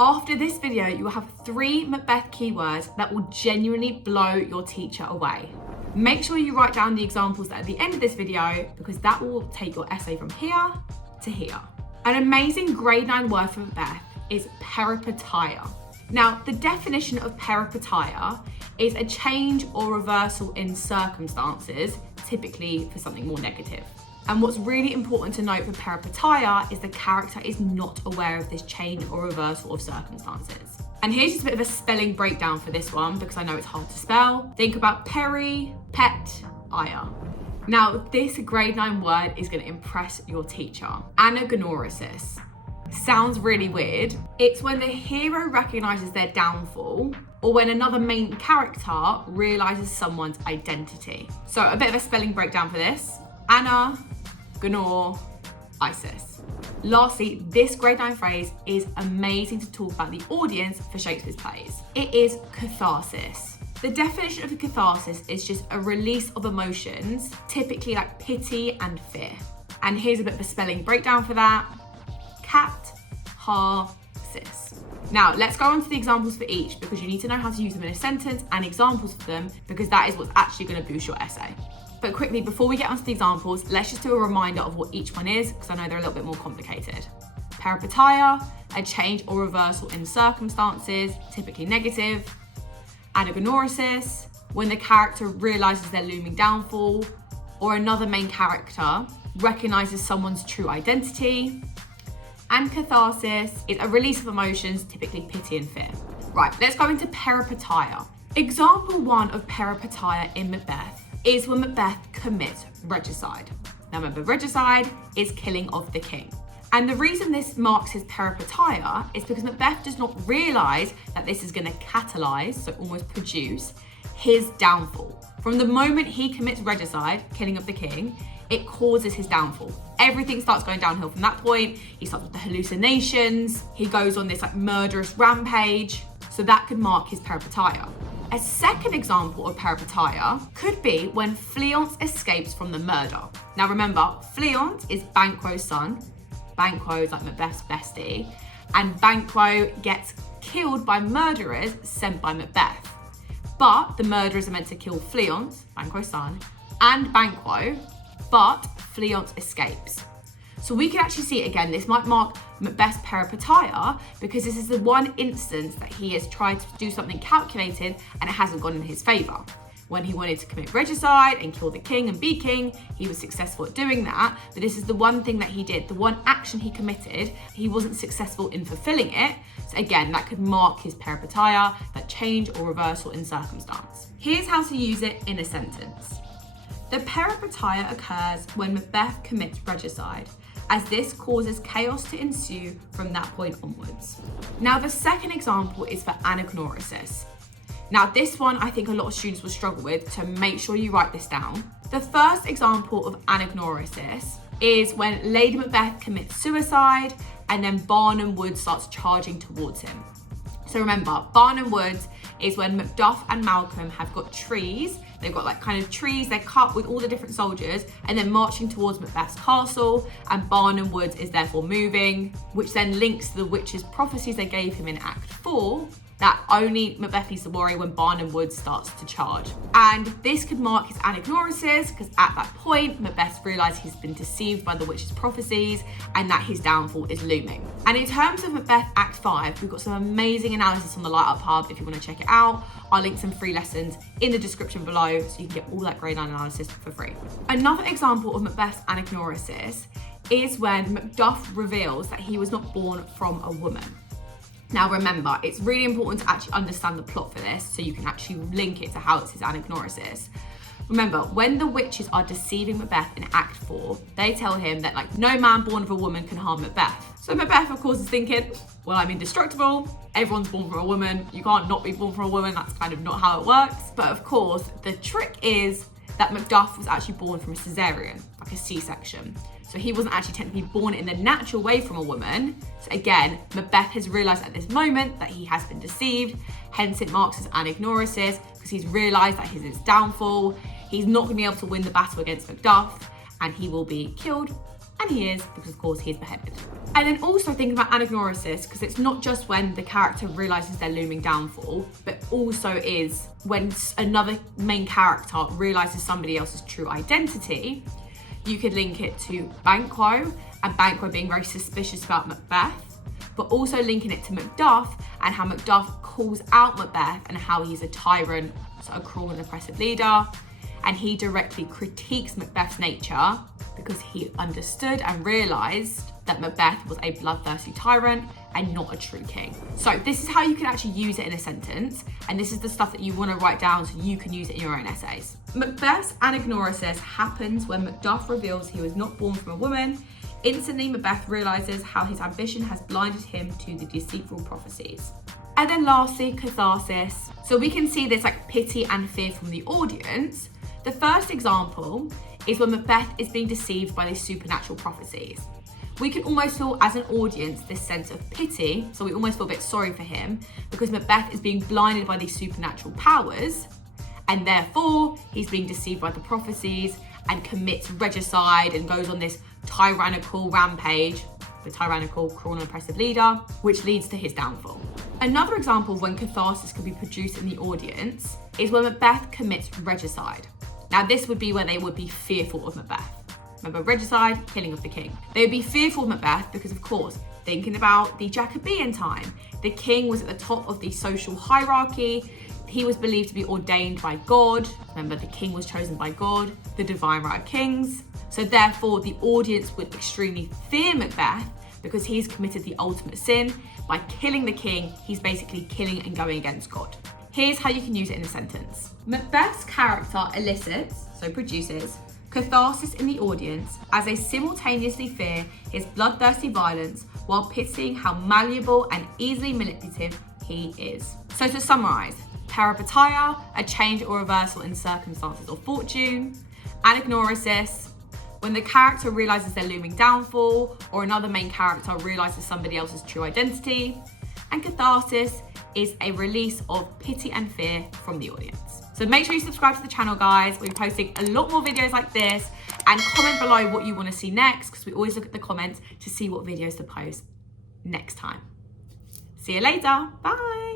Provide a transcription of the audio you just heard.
After this video, you will have 3 Macbeth keywords that will genuinely blow your teacher away. Make sure you write down the examples at the end of this video because that will take your essay from here to here. An amazing grade 9 word for Macbeth is peripeteia. Now, the definition of peripeteia is a change or reversal in circumstances, typically for something more negative. And what's really important to note for peripeteia is the character is not aware of this change or reversal of circumstances. And here's just a bit of a spelling breakdown for this one because I know it's hard to spell. Think about peripeteia. Now, this grade 9 word is going to impress your teacher. Anagnorisis. Sounds really weird. It's when the hero recognizes their downfall or when another main character realizes someone's identity. So a bit of a spelling breakdown for this. Anagnorisis. Lastly, this grade 9 phrase is amazing to talk about the audience for Shakespeare's plays. It is catharsis. The definition of a catharsis is just a release of emotions, typically like pity and fear. And here's a bit of a spelling breakdown for that. Catharsis. Now, let's go on to the examples for each because you need to know how to use them in a sentence and examples for them because that is what's actually going to boost your essay. But quickly, before we get onto the examples, let's just do a reminder of what each one is because I know they're a little bit more complicated. Peripeteia, a change or reversal in circumstances, typically negative. Anagnorisis, when the character realizes their looming downfall or another main character recognizes someone's true identity. And catharsis is a release of emotions, typically pity and fear. Right, let's go into peripeteia. Example 1 of peripeteia in Macbeth is when Macbeth commits regicide. Now remember, regicide is killing of the king. And the reason this marks his peripeteia is because Macbeth does not realise that this is going to catalyse, so almost produce, his downfall. From the moment he commits regicide, killing of the king, it causes his downfall. Everything starts going downhill from that point. He starts with the hallucinations. He goes on this murderous rampage. So that could mark his peripeteia. A second example of peripeteia could be when Fleance escapes from the murder. Now remember, Fleance is Banquo's son. Banquo is like Macbeth's bestie. And Banquo gets killed by murderers sent by Macbeth. But the murderers are meant to kill Fleance, Banquo's son, and Banquo, but Fleance escapes. So we can actually see it again. This might mark Macbeth's peripeteia because this is the one instance that he has tried to do something calculated and it hasn't gone in his favour. When he wanted to commit regicide and kill the king and be king, he was successful at doing that. But this is the one thing that he did, the one action he committed, he wasn't successful in fulfilling it. So again, that could mark his peripeteia, that change or reversal in circumstance. Here's how to use it in a sentence. The peripeteia occurs when Macbeth commits regicide, as this causes chaos to ensue from that point onwards. Now, the second example is for anagnorisis. Now, this one I think a lot of students will struggle with, so make sure you write this down. The first example of anagnorisis is when Lady Macbeth commits suicide and then Barnum Wood starts charging towards him. So remember, Barnum Woods is when Macduff and Malcolm have got trees. They've got like kind of trees, they're cut with all the different soldiers and then marching towards Macbeth's castle, and Barnum Woods is therefore moving, which then links to the witches' prophecies they gave him in Act 4, that only Macbeth needs to worry when Barnum Woods starts to charge. And this could mark his anagnorisis because at that point, Macbeth realised he's been deceived by the witches' prophecies and that his downfall is looming. And in terms of Macbeth Act 5, we've got some amazing analysis on the Lightup Hub if you want to check it out. I'll link some free lessons in the description below so you can get all that grade 9 analysis for free. Another example of Macbeth's anagnorisis is when Macduff reveals that he was not born from a woman. Now remember, it's really important to actually understand the plot for this so you can actually link it to how it's his anagnorisis. Remember, when the witches are deceiving Macbeth in Act 4, they tell him that no man born of a woman can harm Macbeth. So Macbeth, of course, is thinking, well, I'm indestructible. Everyone's born from a woman. You can't not be born from a woman. That's kind of not how it works. But of course, the trick is that Macduff was actually born from a cesarean, like a C-section. So he wasn't actually technically born in the natural way from a woman. So again, Macbeth has realised at this moment that he has been deceived. Hence it marks his anagnorisis because he's realised that his downfall. He's not going to be able to win the battle against Macduff and he will be killed and he is, because of course he is beheaded. And then also think about anagnorisis, because it's not just when the character realises their looming downfall, but also is when another main character realises somebody else's true identity. You could link it to Banquo, and Banquo being very suspicious about Macbeth, but also linking it to Macduff and how Macduff calls out Macbeth and how he's a tyrant, so a cruel and oppressive leader. And he directly critiques Macbeth's nature because he understood and realised that Macbeth was a bloodthirsty tyrant and not a true king. So this is how you can actually use it in a sentence, and this is the stuff that you want to write down so you can use it in your own essays. Macbeth's anagnorisis happens when Macduff reveals he was not born from a woman. Instantly, Macbeth realises how his ambition has blinded him to the deceitful prophecies. And then lastly, catharsis. So we can see this like pity and fear from the audience. The first example is when Macbeth is being deceived by these supernatural prophecies. We can almost feel as an audience this sense of pity, so we almost feel a bit sorry for him because Macbeth is being blinded by these supernatural powers, and therefore he's being deceived by the prophecies and commits regicide and goes on this tyrannical rampage, the tyrannical, cruel and oppressive leader, which leads to his downfall. Another example of when catharsis can be produced in the audience is when Macbeth commits regicide. Now this would be where they would be fearful of Macbeth. Remember, regicide, killing of the king. They would be fearful of Macbeth because, of course, thinking about the Jacobean time, the king was at the top of the social hierarchy. He was believed to be ordained by God. Remember, the king was chosen by God, the divine right of kings. So therefore, the audience would extremely fear Macbeth because he's committed the ultimate sin. By killing the king, he's basically killing and going against God. Here's how you can use it in a sentence. Macbeth's character elicits, so produces, catharsis in the audience as they simultaneously fear his bloodthirsty violence while pitying how malleable and easily manipulative he is. So to summarise, Peripeteia, a change or reversal in circumstances or fortune. Anagnorisis, when the character realises their looming downfall or another main character realises somebody else's true identity. And catharsis is a release of pity and fear from the audience. So make sure you subscribe to the channel, guys. We'll be posting a lot more videos like this, and comment below what you want to see next, because we always look at the comments to see what videos to post next time. See you later. Bye.